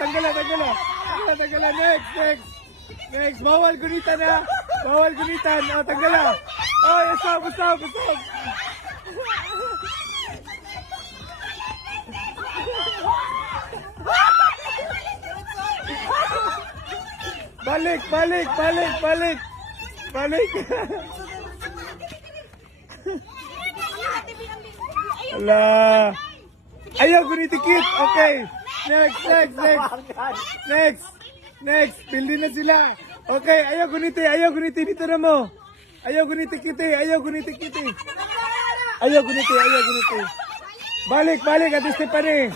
tanggalan. Tanggalan. Next. Bawal gunitan na. Bawal gunitan. O, tanggalan. Oh, stop. Balik. Ala. Ayaw gunitikit. Okay. Next. Pildi na sila. Okay, ayaw guniti. Dito na mo. Ayaw gunitikit. Balik. Ate Stephanie.